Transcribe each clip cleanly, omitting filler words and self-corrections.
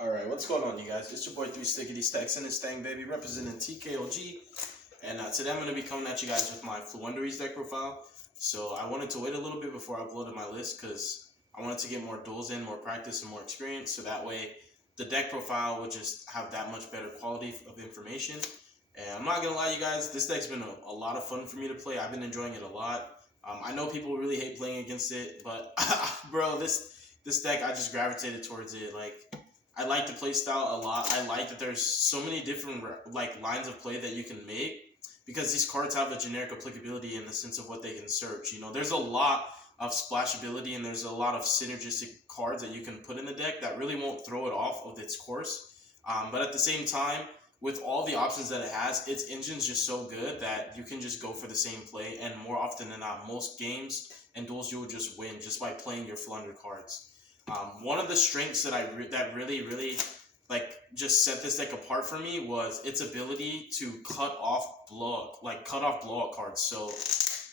Alright, what's going on, you guys? It's your boy 3 Stickity Stacks and it's Stang Baby representing TKOG. And today I'm going to be coming at you guys with my FLOOWANDEREEZE deck profile. So I wanted to wait a little bit before I uploaded my list because I wanted to get more duels in, more practice, and more experience. So that way the deck profile would just have that much better quality of information. And I'm not going to lie, you guys, this deck's been a lot of fun for me to play. I've been enjoying it a lot. I know people really hate playing against it, but bro, this deck, I just gravitated towards it. I like the play style a lot. I like that there's so many different lines of play that you can make because these cards have a generic applicability in the sense of what they can search. You know, there's a lot of splashability and there's a lot of synergistic cards that you can put in the deck that really won't throw it off of its course. But at the same time, with all the options that it has, its engine's just so good that you can just go for the same play. And more often than not, most games and duels you will just win just by playing your flunder cards. One of the strengths that really just set this deck apart for me was its ability to cut off blowout cards. So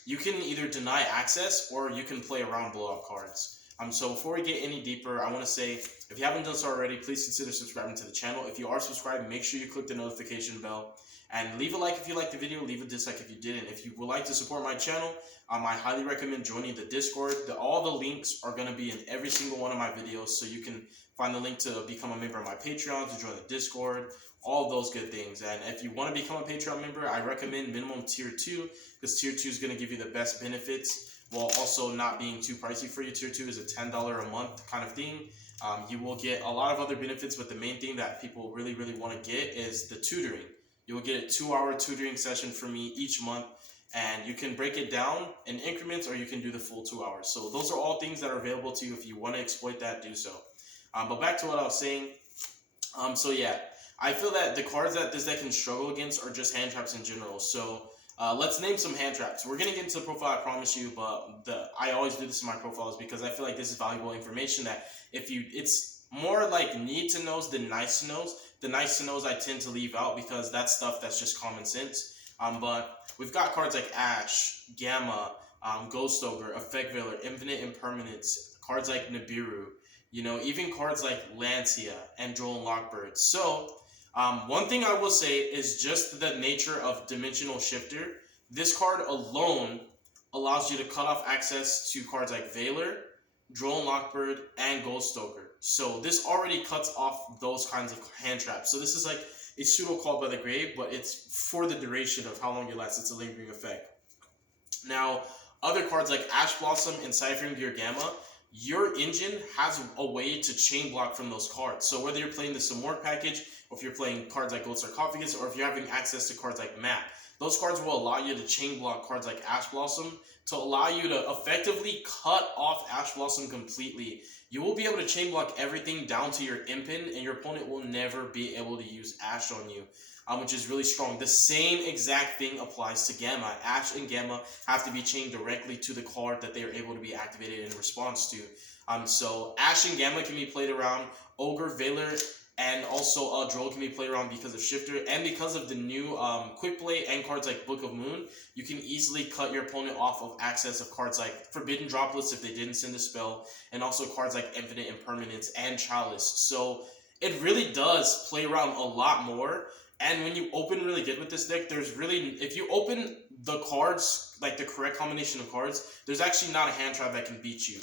you can either deny access or you can play around blowout cards. So before we get any deeper, I want to say, if you haven't done so already, please consider subscribing to the channel. If you are subscribed, make sure you click the notification bell. And leave a like if you liked the video, leave a dislike if you didn't. If you would like to support my channel, I highly recommend joining the Discord. All the links are going to be in every single one of my videos, so you can find the link to become a member of my Patreon, to join the Discord, all those good things. And if you want to become a Patreon member, I recommend minimum tier 2, because tier 2 is going to give you the best benefits while also not being too pricey for you. Tier 2 is a $10 a month kind of thing. You will get a lot of other benefits, but the main thing that people really want to get is the tutoring. You will get a 2-hour tutoring session from me each month, and you can break it down in increments or you can do the full 2 hours. So those are all things that are available to you. If you want to exploit that, do so. But back to what I was saying. So yeah, I feel that the cards that this deck can struggle against are just hand traps in general. So let's name some hand traps. We're going to get into the profile, I promise you, but I always do this in my profiles because I feel like this is valuable information that it's more like need to knows than nice to knows. The nice to knows I tend to leave out because that's stuff that's just common sense. But we've got cards like Ash, Gamma, Ghost Ogre, Effect Veiler, Infinite Impermanence, cards like Nibiru, you know, even cards like Lancia and Droll and Lockbird. So one thing I will say is just the nature of Dimensional Shifter. This card alone allows you to cut off access to cards like Veiler, Droll and Lockbird, and Ghost Ogre. So this already cuts off those kinds of hand traps. So this is like a pseudo Called by the Grave, but it's for the duration of how long it lasts. It's a lingering effect. Now, other cards like Ash Blossom and Ciphering Gear Gamma, your engine has a way to chain block from those cards. So whether you're playing the Samort package, or if you're playing cards like Gold Sarcophagus, or if you're having access to cards like Map, those cards will allow you to chain block cards like Ash Blossom to allow you to effectively cut off Ash Blossom completely. You will be able to chain block everything down to your Impin, and your opponent will never be able to use Ash on you, which is really strong. The same exact thing applies to Gamma. Ash and Gamma have to be chained directly to the card that they are able to be activated in response to. So Ash and Gamma can be played around. Ogre, Veiler, and also Droll can be played around because of Shifter, and because of the new Quick Play and cards like Book of Moon, you can easily cut your opponent off of access of cards like Forbidden Droplets if they didn't send a spell, and also cards like Infinite Impermanence and Chalice. So it really does play around a lot more, and when you open really good with this deck, there's really, if you open the cards, like the correct combination of cards, there's actually not a hand trap that can beat you.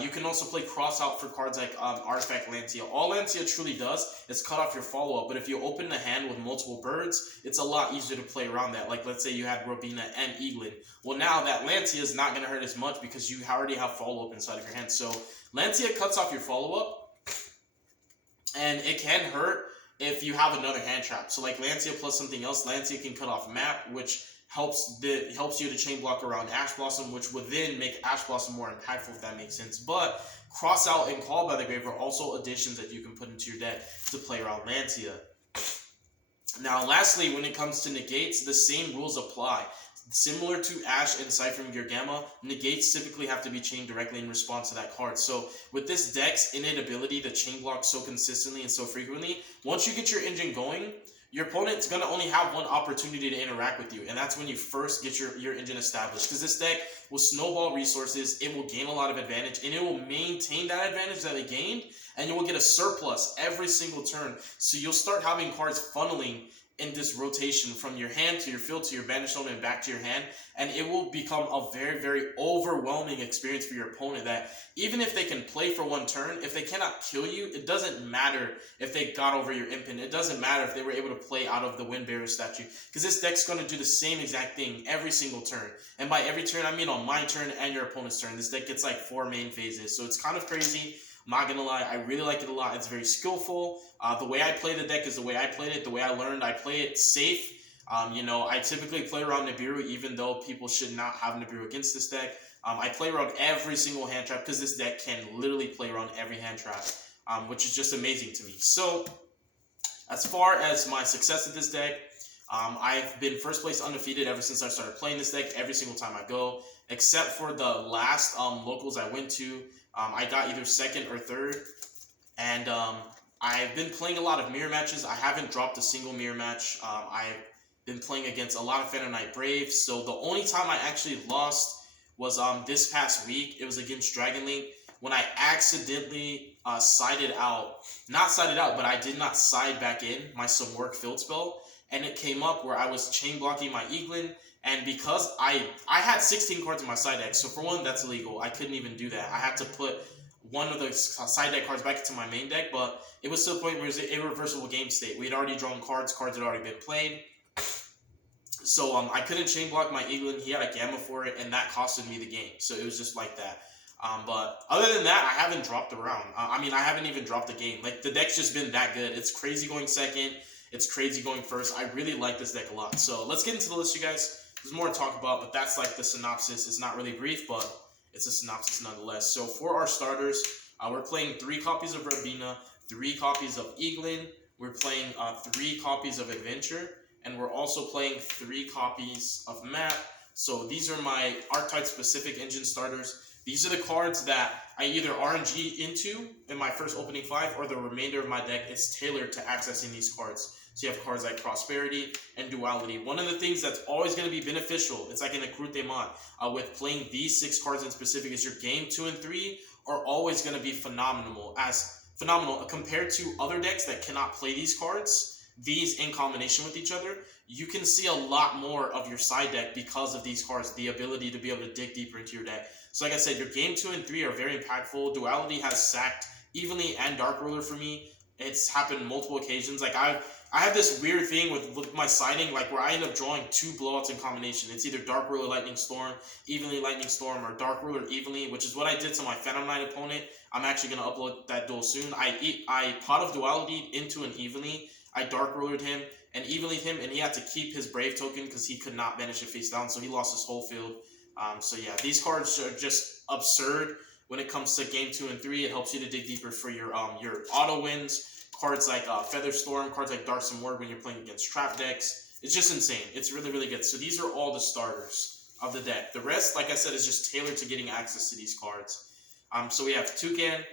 You can also play cross out for cards like Artifact Lancia. All Lancia truly does is cut off your follow-up, but if you open the hand with multiple birds, it's a lot easier to play around that. Like, let's say you had Robina and Eaglin. Well, now that Lancia is not going to hurt as much because you already have follow-up inside of your hand. So Lancia cuts off your follow-up, and it can hurt if you have another hand trap. So like Lancia plus something else, Lancia can cut off Map, which helps you to chain block around Ash Blossom, which would then make Ash Blossom more impactful, if that makes sense. But Cross Out and Called by the Grave are also additions that you can put into your deck to play around Lancia. Now, lastly, when it comes to negates, the same rules apply. Similar to Ash and Ciphering Gear Gamma, negates typically have to be chained directly in response to that card. So with this deck's innate ability to chain block so consistently and so frequently, once you get your engine going, your opponent's going to only have one opportunity to interact with you, and that's when you first get your engine established. Because this deck will snowball resources, it will gain a lot of advantage, and it will maintain that advantage that it gained, and you will get a surplus every single turn. So you'll start having cards funneling in this rotation from your hand to your field to your banished element and back to your hand, and it will become a very, very overwhelming experience for your opponent that even if they can play for one turn, if they cannot kill you, it doesn't matter if they got over your imp, it doesn't matter if they were able to play out of the wind barrier statue, because this deck's going to do the same exact thing every single turn. And by every turn, I mean on my turn and your opponent's turn. This deck gets like 4 main phases, so it's kind of crazy. I'm not gonna lie, I really like it a lot. It's very skillful. The way I play the deck is the way I played it, the way I learned. I play it safe. You know, I typically play around Nibiru, even though people should not have Nibiru against this deck. I play around every single hand trap because this deck can literally play around every hand trap, which is just amazing to me. So, as far as my success with this deck, I've been first place undefeated ever since I started playing this deck every single time I go, except for the last locals I went to. I got either second or third, and I've been playing a lot of mirror matches. I haven't dropped a single mirror match. I've been playing against a lot of Phantom Knight Braves, so the only time I actually lost was this past week. It was against Dragon Link when I accidentally sided out. Not sided out, but I did not side back in my some work field spell, and it came up where I was chain blocking my Eaglin. And because I had 16 cards in my side deck, so for one, that's illegal. I couldn't even do that. I had to put one of the side deck cards back into my main deck, but it was to the point where it was an irreversible game state. We had already drawn cards had already been played. So I couldn't chain block my Eaglin. He had a Gamma for it, and that costed me the game. So it was just like that. But other than that, I haven't dropped a round. I mean, I haven't even dropped a game. Like, the deck's just been that good. It's crazy going second. It's crazy going first. I really like this deck a lot. So let's get into the list, you guys. There's more to talk about, but that's like the synopsis. It's not really brief, but it's a synopsis nonetheless. So for our starters, we're playing 3 copies of Rabina, 3 copies of Eaglin, we're playing 3 copies of Adventure, and we're also playing 3 copies of Map. So these are my archetype-specific engine starters. These are the cards that I either RNG into in my first opening 5, or the remainder of my deck is tailored to accessing these cards. So you have cards like Prosperity and Duality. One of the things that's always going to be beneficial, it's like in a Crutema, with playing these 6 cards in specific, is your game 2 and 3 are always going to be phenomenal compared to other decks that cannot play these cards. These in combination with each other, you can see a lot more of your side deck because of these cards, the ability to be able to dig deeper into your deck. So like I said, your game 2 and 3 are very impactful. Duality has sacked Evenly and Dark Ruler for me. It's happened multiple occasions. Like I have this weird thing with my siding, like where I end up drawing 2 blowouts in combination. It's either Dark Ruler Lightning Storm, Evenly Lightning Storm, or Dark Ruler Evenly, which is what I did to my Phantom Knight opponent. I'm actually going to upload that duel soon. I Pot of Duality into an Evenly. I Dark Rulered him and Evenly'd him, and he had to keep his Brave token because he could not banish it face down, so he lost his whole field. So yeah, these cards are just absurd when it comes to game 2 and 3. It helps you to dig deeper for your auto wins. Cards like Feather Storm, cards like Darksome Ward when you're playing against trap decks. It's just insane. It's really, really good. So these are all the starters of the deck. The rest, like I said, is just tailored to getting access to these cards. So we have Toucan.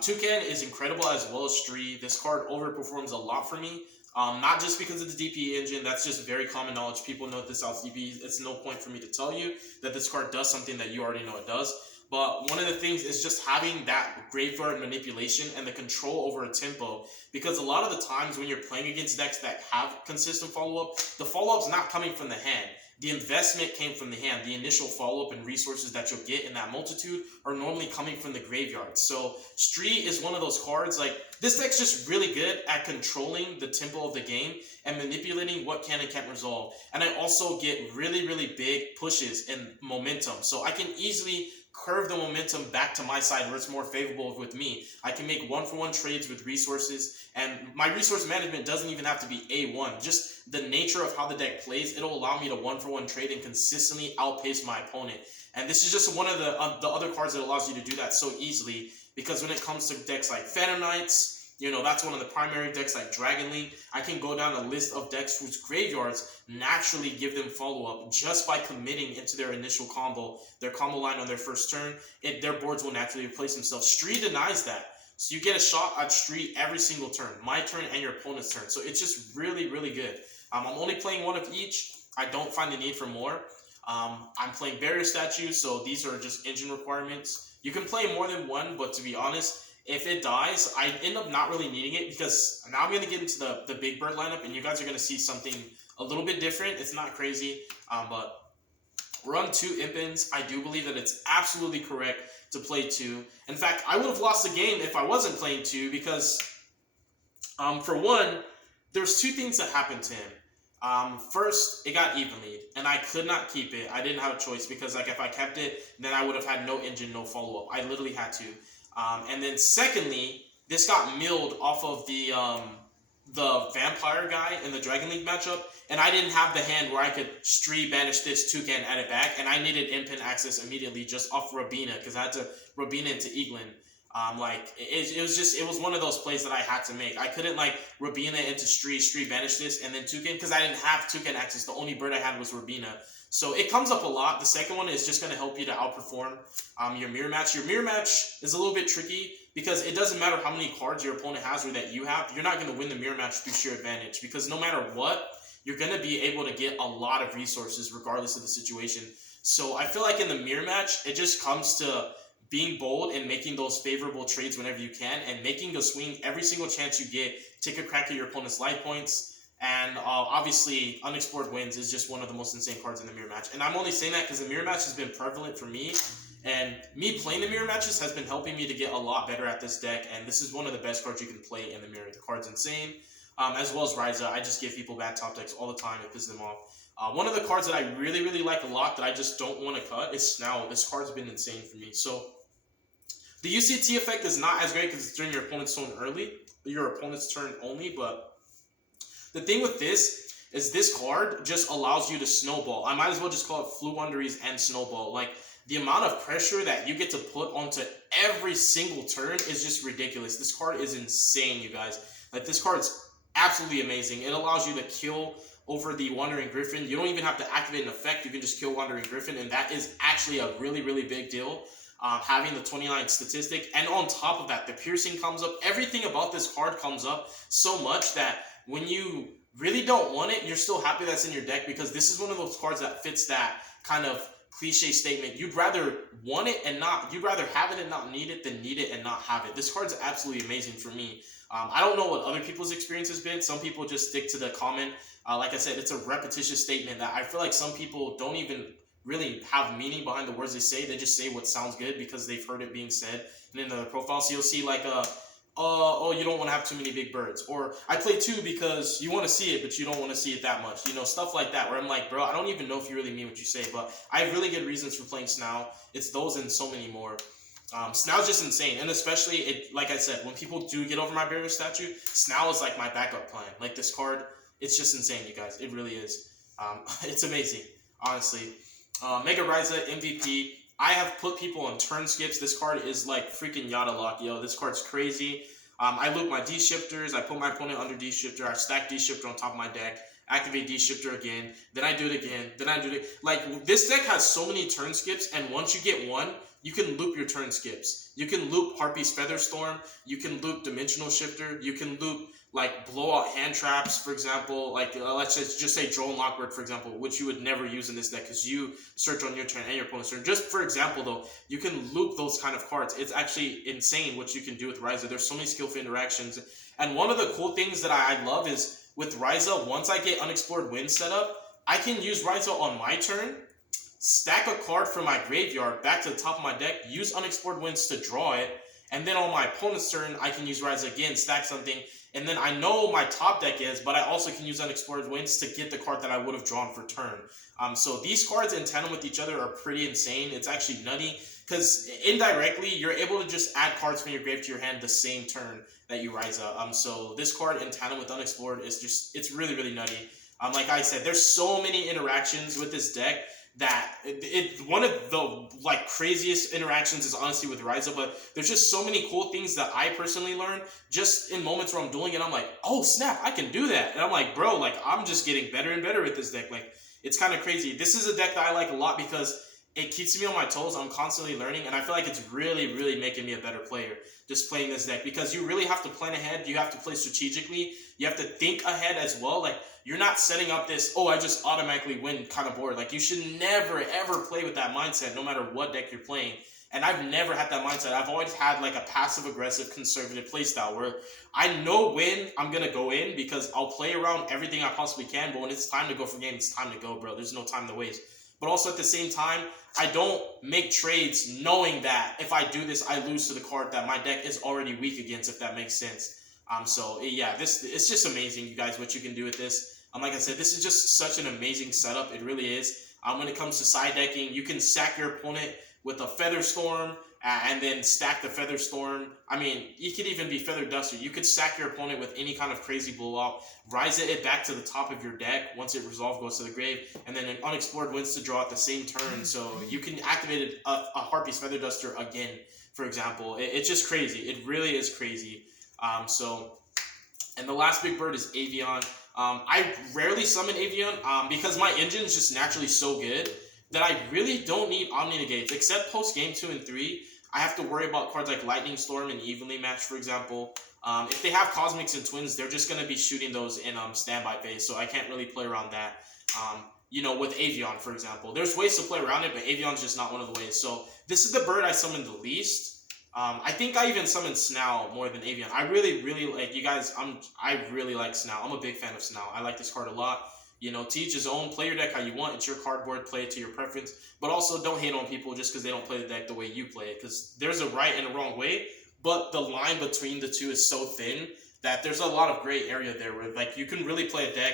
Toucan is incredible as well as Stree. This card overperforms a lot for me. Not just because of the DP engine, that's just very common knowledge. People know this out DP. It's no point for me to tell you that this card does something that you already know it does. But one of the things is just having that graveyard manipulation and the control over a tempo. Because a lot of the times when you're playing against decks that have consistent follow-up, the follow-up's not coming from the hand. The investment came from the hand. The initial follow-up and resources that you'll get in that multitude are normally coming from the graveyard. So Stree is one of those cards, like, this deck's just really good at controlling the tempo of the game and manipulating what can and can't resolve. And I also get really, really big pushes in momentum. So I can easily curve the momentum back to my side where it's more favorable with me. I can make 1-for-1 trades with resources, and my resource management doesn't even have to be A1. Just the nature of how the deck plays, it'll allow me to 1-for-1 trade and consistently outpace my opponent. And this is just one of the other cards that allows you to do that so easily, because when it comes to decks like Phantom Knights, you know, that's one of the primary decks like Dragon Link. I can go down a list of decks whose graveyards naturally give them follow-up just by committing into their initial combo, their combo line on their first turn. Their boards will naturally replace themselves. Stree denies that. So you get a shot at street every single turn, my turn and your opponent's turn. So it's just really, really good. I'm only playing one of each. I don't find the need for more. I'm playing barrier statues, so these are just engine requirements. You can play more than one, but to be honest, if it dies, I end up not really needing it because now I'm going to get into the Big Bird lineup, and you guys are going to see something a little bit different. It's not crazy, but run 2 Impins. I do believe that it's absolutely correct to play 2. In fact, I would have lost the game if I wasn't playing 2 because, for one, there's 2 things that happened to him. First, it got even lead, and I could not keep it. I didn't have a choice because, like, if I kept it, then I would have had no engine, no follow-up. I literally had to. And then secondly, this got milled off of the vampire guy in the Dragon League matchup, and I didn't have the hand where I could Stree, banish this, toucan, add it back, and I needed impin access immediately just off Rabina because I had to Rabina into Eaglin. It was one of those plays that I had to make. I couldn't like Rabina into Stree banish this, and then toucan because I didn't have toucan access. The only bird I had was Rabina. So it comes up a lot. The second one is just going to help you to outperform your mirror match. Your mirror match is a little bit tricky because it doesn't matter how many cards your opponent has or that you have. You're not going to win the mirror match through sheer advantage because no matter what, you're going to be able to get a lot of resources regardless of the situation. So I feel like in the mirror match, it just comes to being bold and making those favorable trades whenever you can and making a swing every single chance you get. Take a crack at your opponent's life points. And obviously, Unexplored Wins is just one of the most insane cards in the mirror match. And I'm only saying that because the mirror match has been prevalent for me. And me playing the mirror matches has been helping me to get a lot better at this deck. And this is one of the best cards you can play in the mirror. The card's insane. As well as Riza. I just give people bad top decks all the time. It pisses them off. One of the cards that I really, really like a lot that I just don't want to cut is Snow. This card's been insane for me. So the UCT effect is not as great because it's during your opponent's turn only, but the thing with this is this card just allows you to snowball. I might as well just call it FLOOWANDEREEZE and snowball. Like, the amount of pressure that you get to put onto every single turn is just ridiculous. This card is insane, you guys. Like, this card's absolutely amazing. It allows you to kill over the Wandering Griffin. You don't even have to activate an effect. You can just kill Wandering Griffin, and that is actually a really, really big deal. Having the 29 statistic, and on top of that, the piercing comes up. Everything about this card comes up so much that when you really don't want it, you're still happy that's in your deck because this is one of those cards that fits that kind of cliche statement. You'd rather want it and not, you'd rather have it and not need it than need it and not have it. This card's absolutely amazing for me. I don't know what other people's experience has been. Some people just stick to the common. Like I said, it's a repetitious statement that I feel like some people don't even really have meaning behind the words they say. They just say what sounds good because they've heard it being said in the profile. So you'll see like oh, you don't want to have too many big birds, or I play 2 because you want to see it but you don't want to see it that much, you know, stuff like that, where I'm like, bro, I don't even know if you really mean what you say. But I have really good reasons for playing Snow. It's those and so many more. Snow's just insane, and especially it, like I said, when people do get over my barrier statue, Snow is like my backup plan. Like, this card, it's just insane, you guys. It really is. It's amazing, honestly. Mega Riza MVP. I have put people on turn skips. This card is like freaking Yada Lock, yo. This card's crazy. I loop my D-shifters. I put my opponent under D-shifter. I stack D-shifter on top of my deck. Activate D-shifter again. Then I do it again. Then I do it. Like, this deck has so many turn skips, and once you get one, you can loop your turn skips. You can loop Harpy's Featherstorm. You can loop Dimensional Shifter. You can loop like blowout hand traps, for example. Like, let's just say Drone Lockbird, for example, which you would never use in this deck because you search on your turn and your opponent's turn. Just for example, though, you can loop those kind of cards. It's actually insane what you can do with Riza. There's so many skillful interactions. And one of the cool things that I love is with Riza, once I get Unexplored Winds set up, I can use Riza on my turn, stack a card from my graveyard back to the top of my deck, use Unexplored Winds to draw it, and then on my opponent's turn, I can use Riza again, stack something, and then I know my top deck is, but I also can use Unexplored Winds to get the card that I would have drawn for turn. So these cards in tandem with each other are pretty insane. It's actually nutty, because indirectly, you're able to just add cards from your grave to your hand the same turn that you Riza. So this card in tandem with Unexplored is just, it's really, really nutty. Like I said, there's so many interactions with this deck that one of the like craziest interactions is honestly with Riza, but there's just so many cool things that I personally learned just in moments where I'm doing it. I'm like, oh snap, I can do that. And I'm like, bro, like I'm just getting better and better with this deck. Like, it's kind of crazy. This is a deck that I like a lot because it keeps me on my toes. I'm constantly learning, and I feel like it's really, really making me a better player just playing this deck, because you really have to plan ahead. You have to play strategically. You have to think ahead as well. Like, you're not setting up this, oh, I just automatically win kind of board. Like, you should never, ever play with that mindset, no matter what deck you're playing. And I've never had that mindset. I've always had like a passive-aggressive, conservative playstyle where I know when I'm going to go in because I'll play around everything I possibly can, but when it's time to go for game, it's time to go, bro. There's no time to waste. But also at the same time, I don't make trades knowing that if I do this, I lose to the card that my deck is already weak against, if that makes sense. So yeah, it's just amazing, you guys, what you can do with this. Like I said, this is just such an amazing setup. It really is. When it comes to side decking, you can sack your opponent with a Feather Storm, and then stack the Feather Storm. I mean, you could even be Feather Duster. You could sack your opponent with any kind of crazy blowout, Riza it back to the top of your deck. Once it resolved, goes to the grave, and then an unexplored wins to draw at the same turn. So you can activate a Harpy's Feather Duster again, for example. It's just crazy. It really is crazy. And the last big bird is Avian. I rarely summon Avian because my engine is just naturally so good that I really don't need Omni Negates, except post game 2 and 3. I have to worry about cards like Lightning Storm and Evenly Matched, for example. If they have Cosmics and Twins, they're just going to be shooting those in standby phase, so I can't really play around that. You know, with Avian, for example. There's ways to play around it, but Avian's just not one of the ways. So this is the bird I summoned the least. I think I even summoned Snao more than Avian. I really, really like, you guys, I really like Snao. I'm a big fan of Snao. I like this card a lot. You know, to each his own. Play your deck how you want. It's your cardboard. Play it to your preference. But also, don't hate on people just because they don't play the deck the way you play it. Because there's a right and a wrong way. But the line between the two is so thin that there's a lot of gray area there where, like, you can really play a deck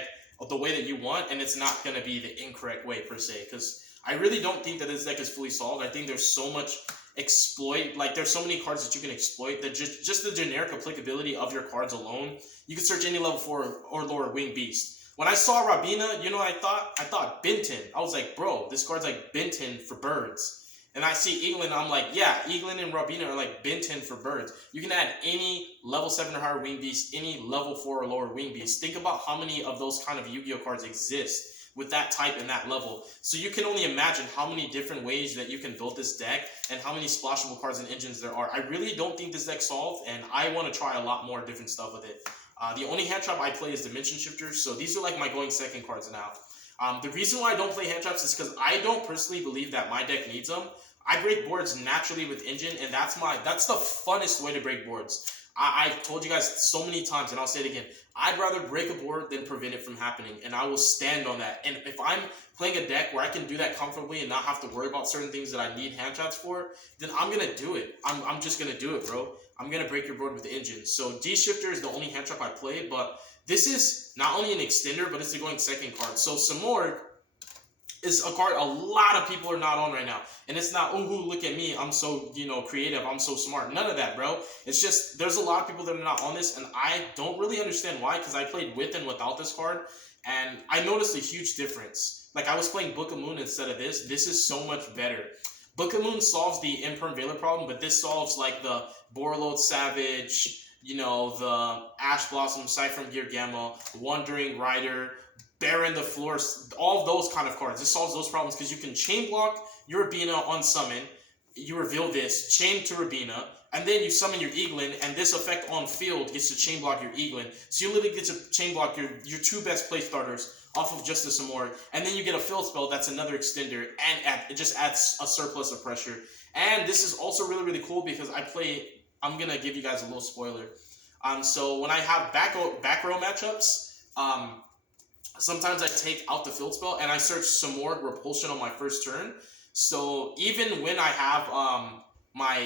the way that you want, and it's not going to be the incorrect way, per se. Because I really don't think that this deck is fully solved. I think there's so much exploit. Like, there's so many cards that you can exploit that just the generic applicability of your cards alone. You can search any level 4 or lower Winged Beast. When I saw Rabina, you know what I thought? I thought Benton. I was like, bro, this card's like Benton for birds. And I see Eaglin, I'm like, yeah, Eaglin and Rabina are like Benton for birds. You can add any level 7 or higher Winged Beast, any level 4 or lower Winged Beast. Think about how many of those kind of Yu-Gi-Oh cards exist with that type and that level. So you can only imagine how many different ways that you can build this deck and how many splashable cards and engines there are. I really don't think this deck's solved, and I want to try a lot more different stuff with it. The only hand trap I play is Dimension Shifters, so these are like my going second cards now. The reason why I don't play hand traps is because I don't personally believe that my deck needs them. I break boards naturally with engine, and that's the funnest way to break boards. I've told you guys so many times, and I'll say it again. I'd rather break a board than prevent it from happening, and I will stand on that. And if I'm playing a deck where I can do that comfortably and not have to worry about certain things that I need hand traps for, then I'm going to do it. I'm just going to do it, bro. I'm going to break your board with the engine. So D-Shifter is the only hand trap I play, but this is not only an extender, but it's the going second card. So Samorg is a card a lot of people are not on right now. And it's not, ooh, look at me, I'm so, creative, I'm so smart. None of that, bro. It's just, there's a lot of people that are not on this, and I don't really understand why, because I played with and without this card, and I noticed a huge difference. Like, I was playing Book of Moon instead of this. This is so much better. Book of Moon solves the Imperm Veiler problem, but this solves, like, the Borreload Savage, the Ash Blossom, Siphon Gear Gamma, Wandering Rider, Baron the Floor, all of those kind of cards. This solves those problems because you can chain block your Rabina on summon, you reveal this, chain to Rabina, and then you summon your Eaglin, and this effect on field gets to chain block your Eaglin. So you literally get to chain block your two best play starters off of just the Samorg, and then you get a field spell that's another extender, and it just adds a surplus of pressure. And this is also really, really cool because I'm going to give you guys a little spoiler. So when I have back row matchups, sometimes I take out the field spell and I search Samorg Repulsion on my first turn. So even when I have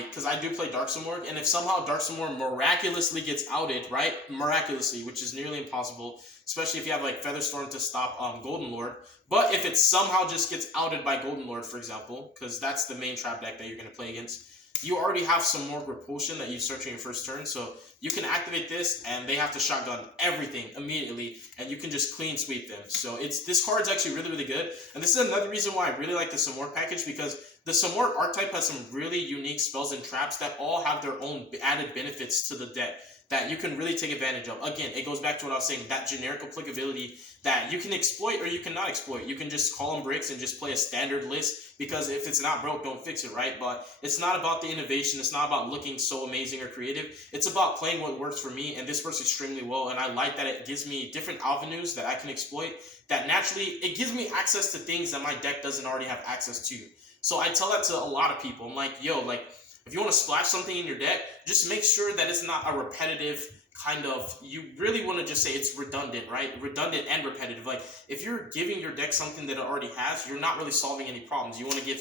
because I do play Dark Samorg, and if somehow Dark Samorg miraculously gets outed, right? Miraculously, which is nearly impossible, especially if you have like Featherstorm to stop Golden Lord. But if it somehow just gets outed by Golden Lord, for example, because that's the main trap deck that you're going to play against, you already have some more Repulsion that you search in your first turn, so you can activate this, and they have to shotgun everything immediately, and you can just clean sweep them. So this card's actually really, really good, and this is another reason why I really like the Samorg package, because the Samorg archetype has some really unique spells and traps that all have their own added benefits to the deck. that you can really take advantage of. Again, it goes back to what I was saying, that generic applicability that you can exploit or you cannot exploit. You can just call them bricks and just play a standard list, because if it's not broke, don't fix it, right? But it's not about the innovation. It's not about looking so amazing or creative. It's about playing what works for me, and this works extremely well. And I like that it gives me different avenues that I can exploit, that naturally, it gives me access to things that my deck doesn't already have access to. So I tell that to a lot of people. I'm like, yo, like, if you want to splash something in your deck, just make sure that it's not a repetitive kind of, you really want to just say it's redundant, right? Redundant and repetitive. Like, if you're giving your deck something that it already has, you're not really solving any problems. You want to give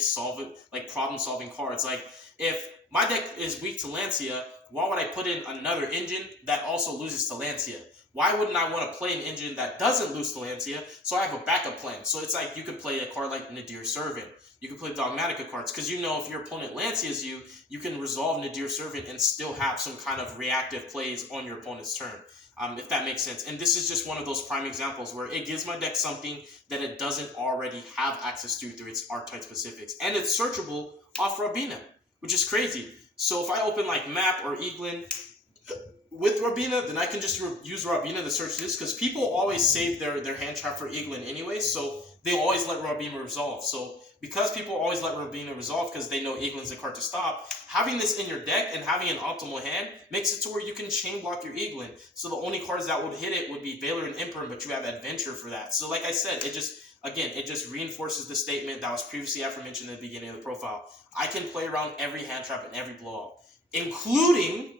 problem-solving cards. Like, if my deck is weak to Lancia, why would I put in another engine that also loses to Lancia? Why wouldn't I want to play an engine that doesn't lose to Lancia, so I have a backup plan? So it's like, you could play a card like Nadir Servant. You can play Dogmatica cards, because you know if your opponent Lancias you, you can resolve Nadir Servant and still have some kind of reactive plays on your opponent's turn, if that makes sense. And this is just one of those prime examples where it gives my deck something that it doesn't already have access to through its archetype specifics. And it's searchable off Rabina, which is crazy. So if I open like Map or Eaglin with Rabina, then I can just use Rabina to search this, because people always save their hand trap for Eaglin anyway, so they'll always let Rabina resolve. So because people always let Rabina resolve because they know Eaglin's the card to stop, having this in your deck and having an optimal hand makes it to where you can chain block your Eaglin. So the only cards that would hit it would be Valor and Imperm, but you have Adventure for that. So like I said, it just reinforces the statement that was previously aforementioned in the beginning of the profile. I can play around every hand trap and every blowout, including...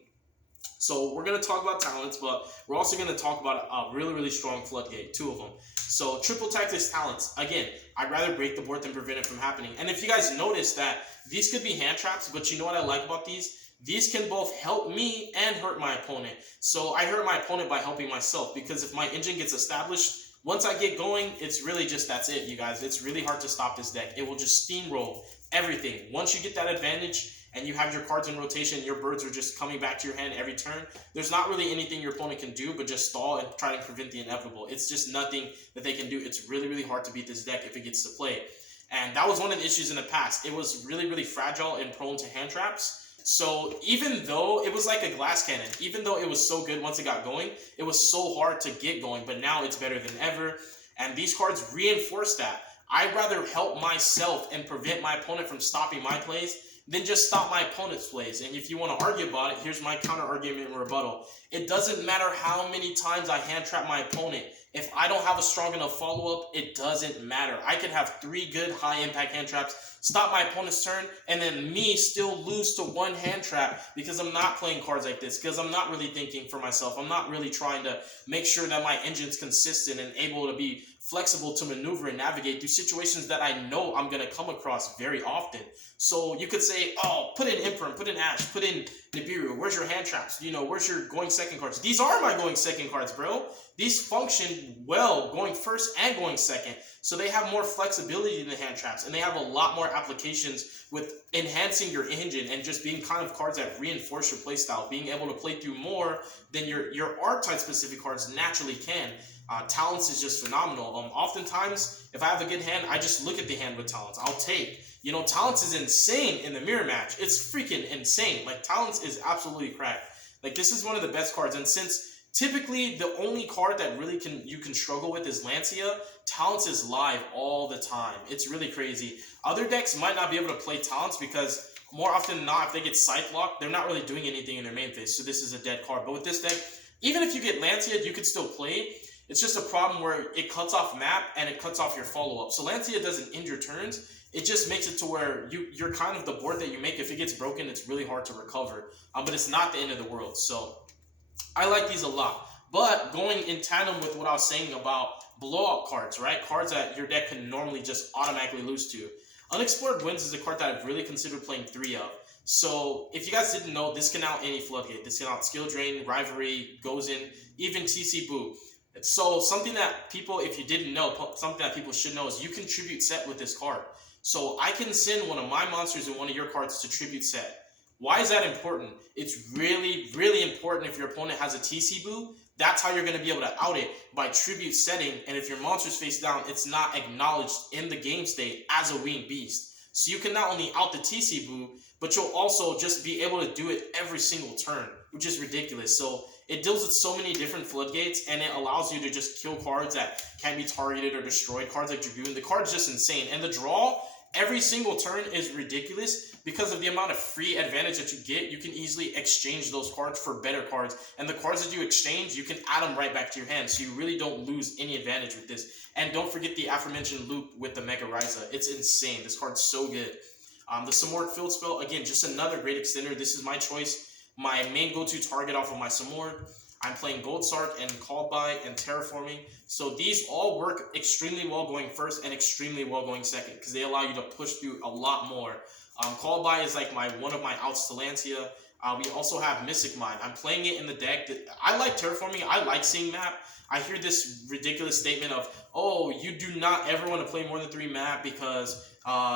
So we're going to talk about talents, but we're also going to talk about a really, really strong floodgate, 2 of them. So triple tactics talents. Again, I'd rather break the board than prevent it from happening. And if you guys notice that these could be hand traps, but you know what I like about these? These can both help me and hurt my opponent. So I hurt my opponent by helping myself, because if my engine gets established, once I get going, it's really just, that's it, you guys. It's really hard to stop this deck. It will just steamroll everything. Once you get that advantage and you have your cards in rotation, your birds are just coming back to your hand every turn, there's not really anything your opponent can do but just stall and try to prevent the inevitable. It's just nothing that they can do. It's really, really hard to beat this deck if it gets to play. And that was one of the issues in the past. It was really, really fragile and prone to hand traps. So even though it was like a glass cannon, even though it was so good once it got going, it was so hard to get going, but now it's better than ever. And these cards reinforce that. I'd rather help myself and prevent my opponent from stopping my plays than just stop my opponent's plays. And if you want to argue about it, here's my counter argument and rebuttal. It doesn't matter how many times I hand trap my opponent. If I don't have a strong enough follow-up, it doesn't matter. I can have 3 good high-impact hand traps, stop my opponent's turn, and then me still lose to 1 hand trap because I'm not playing cards like this, because I'm not really thinking for myself. I'm not really trying to make sure that my engine's consistent and able to be flexible to maneuver and navigate through situations that I know I'm going to come across very often. So you could say, oh, put in Imperm, put in Ash, put in Nibiru. Where's your hand traps? You know, where's your going second cards? These are my going second cards, bro. These function well going first and going second. So they have more flexibility than the hand traps, and they have a lot more applications with enhancing your engine and just being kind of cards that reinforce your playstyle, being able to play through more than your archetype specific cards naturally can. Talents is just phenomenal. Oftentimes, if I have a good hand, I just look at the hand with Talents. I'll take. You know, Talents is insane in the mirror match. It's freaking insane. Like, Talents is absolutely cracked. Like, this is one of the best cards. And since typically the only card that really you can struggle with is Lancia, Talents is live all the time. It's really crazy. Other decks might not be able to play Talents because more often than not, if they get scythe locked, they're not really doing anything in their main phase. So this is a dead card. But with this deck, even if you get Lancia, you could still play. It's just a problem where it cuts off map and it cuts off your follow-up. So Lancia doesn't end your turns. It just makes it to where you're kind of the board that you make. If it gets broken, it's really hard to recover. But it's not the end of the world. So I like these a lot. But going in tandem with what I was saying about blowout cards, right? Cards that your deck can normally just automatically lose to. Unexplored Winds is a card that I've really considered playing 3 of. So if you guys didn't know, this can out any floodgate. This can out Skill Drain, Rivalry, Goes In, even TC Boo. So something that people, if you didn't know, something that people should know is you can tribute set with this card. So I can send one of my monsters and one of your cards to tribute set. Why is that important? It's really, really important if your opponent has a TC Boo. That's how you're going to be able to out it, by tribute setting. And if your monster's face down, it's not acknowledged in the game state as a winged beast. So you can not only out the TC Boo, but you'll also just be able to do it every single turn, which is ridiculous. So It deals with so many different floodgates, and it allows you to just kill cards that can't be targeted or destroyed. Cards like Dragoon, the card's just insane. And the draw, every single turn is ridiculous because of the amount of free advantage that you get. You can easily exchange those cards for better cards. And the cards that you exchange, you can add them right back to your hand. So you really don't lose any advantage with this. And don't forget the aforementioned loop with the Mega Riza. It's insane. This card's so good. The Samord Field Spell, again, just another great extender. This is my choice. My main go-to target off of my Samord. I'm playing Gold Sark and Called By and Terraforming. So these all work extremely well going first and extremely well going second because they allow you to push through a lot more. Called By is like one of my outs to Lancia. We also have Mystic Mind. I'm playing it in the deck. I like Terraforming. I like seeing map. I hear this ridiculous statement of, oh, you do not ever want to play more than 3 map because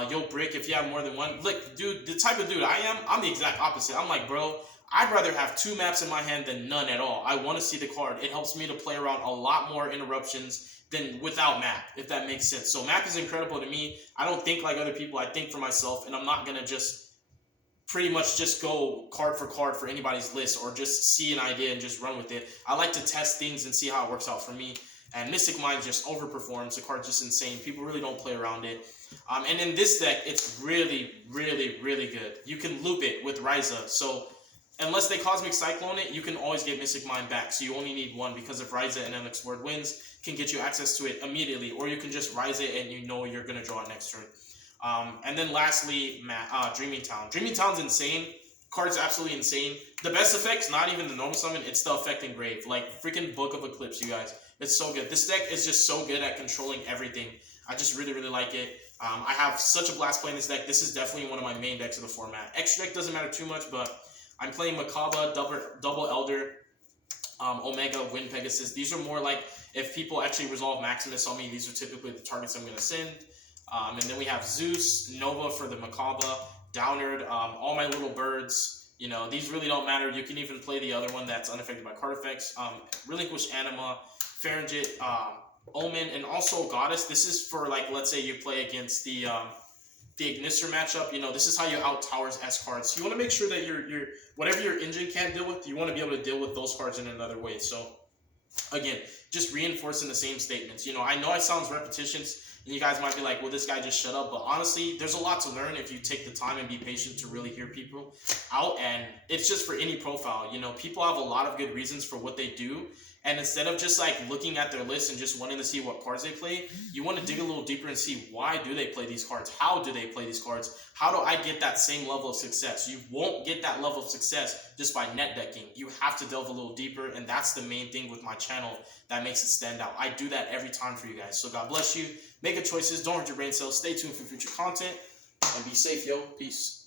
you'll brick if you have more than one. Look, dude, the type of dude I am, I'm the exact opposite. I'm like, bro, I'd rather have 2 maps in my hand than none at all. I want to see the card. It helps me to play around a lot more interruptions than without map, if that makes sense. So map is incredible to me. I don't think like other people. I think for myself, and I'm not going to just pretty much just go card for anybody's list or just see an idea and just run with it. I like to test things and see how it works out for me. And Mystic Mind just overperforms. The card's just insane. People really don't play around it. And in this deck, it's really, really, really good. You can loop it with Riza. So unless they Cosmic Cyclone it, you can always get Mystic Mind back. So you only need 1 because if Riza and Unexplored wins, can get you access to it immediately. Or you can just Riza it and you know you're going to draw it next turn. And then lastly, Dreaming Town. Dreaming Town's insane. Card's absolutely insane. The best effect's not even the normal summon, it's the effect Engrave. Like freaking Book of Eclipse, you guys. It's so good. This deck is just so good at controlling everything. I just really, really like it. I have such a blast playing this deck. This is definitely one of my main decks of the format. Extra deck doesn't matter too much, but I'm playing Makaba, Double Elder, Omega, Wind Pegasus. These are more like if people actually resolve Maximus on me, these are typically the targets I'm going to send. And then we have Zeus, Nova for the Makaba, Downard, all my little birds. You know, these really don't matter. You can even play the other one that's unaffected by card effects. Relinquish Anima, Pharyngit, Omen, and also Goddess. This is for, like, let's say you play against the Ignister matchup. You know, this is how you out towers S cards. So you want to make sure that your whatever your engine can't deal with, you want to be able to deal with those cards in another way. So, again, just reinforcing the same statements. You know I sounds repetitious, and you guys might be like, well, this guy just shut up. But honestly, there's a lot to learn if you take the time and be patient to really hear people out. And it's just for any profile. You know, people have a lot of good reasons for what they do. And instead of just like looking at their list and just wanting to see what cards they play, you want to dig a little deeper and see why do they play these cards? How do they play these cards? How do I get that same level of success? You won't get that level of success just by net decking. You have to delve a little deeper, and that's the main thing with my channel that makes it stand out. I do that every time for you guys. So God bless you. Make good choices. Don't hurt your brain cells. Stay tuned for future content, and be safe, yo. Peace.